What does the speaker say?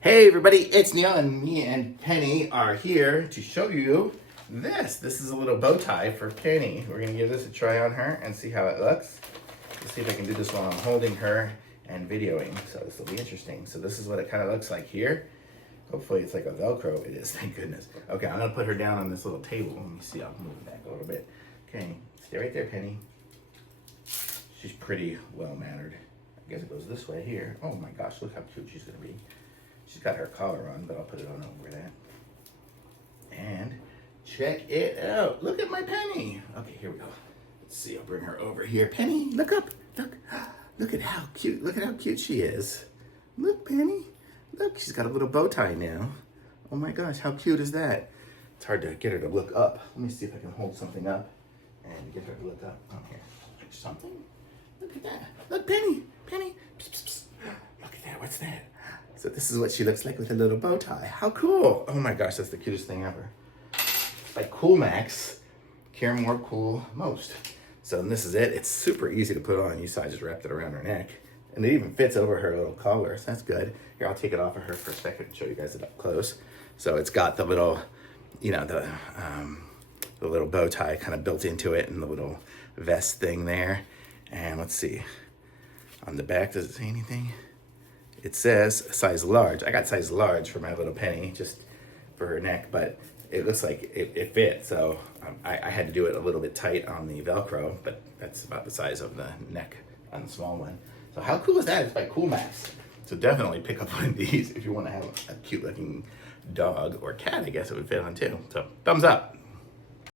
Hey everybody, it's Neil and me and Penny are here to show you this. This is a little bow tie for Penny. We're gonna give this a try on her and see how it looks. Let's see if I can do this while I'm holding her and videoing. So this will be interesting. So this is what it kind of looks like here. Hopefully it's like a Velcro. It is, thank goodness. Okay, I'm gonna put her down on this little table. Let me see, I'll move it back a little bit. Okay, stay right there, Penny. She's pretty well mannered. I guess it goes this way here. Oh my gosh, look how cute she's gonna be. She's got her collar on, but I'll put it on over that. And check it out. Look at my Penny. Okay, here we go. Let's see, I'll bring her over here. Penny, look up. Look. Look at how cute. Look at how cute she is. Look, Penny. Look, she's got a little bow tie now. Oh my gosh, how cute is that? It's hard to get her to look up. Let me see if I can hold something up and get her to look up. Oh, here. Something? Look at that. Look, Penny. Penny. Psst, psst, psst. Look at that. What's that? So this is what she looks like with a little bow tie. How cool. Oh my gosh, that's the cutest thing ever. It's like Koolmox. Care more cool most. So this is it. It's super easy to put on. You saw I just wrapped it around her neck. And it even fits over her little collar, so that's good. Here, I'll take it off of her for a second and show you guys it up close. So it's got the little, you know, the little bow tie kind of built into it and the little vest thing there. And let's see. On the back, does it say anything? It says size large. I got size large for my little Penny, just for her neck, but it looks like it fit. So I had to do it a little bit tight on the Velcro, but that's about the size of the neck on the small one. So how cool is that? It's by Koolmox. So definitely pick up one of these if you want to have a cute looking dog or cat, I guess it would fit on too. So thumbs up.